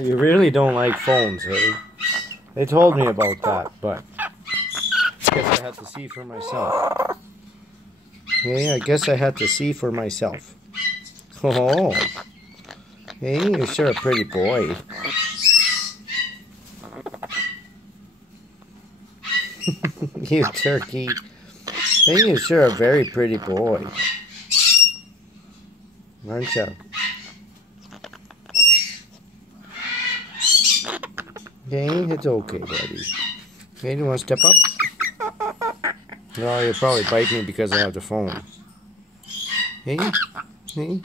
You really don't like phones, eh? They told me about that, but I guess I had to see for myself. Hey, I guess I had to see for myself. Oh, hey, you're sure a pretty boy. You turkey. Hey, you're sure a very pretty boy. Aren't you? Okay, it's okay, buddy. Okay, do you want to step up? No, you'll probably bite me because I have the phone. Hey, hey.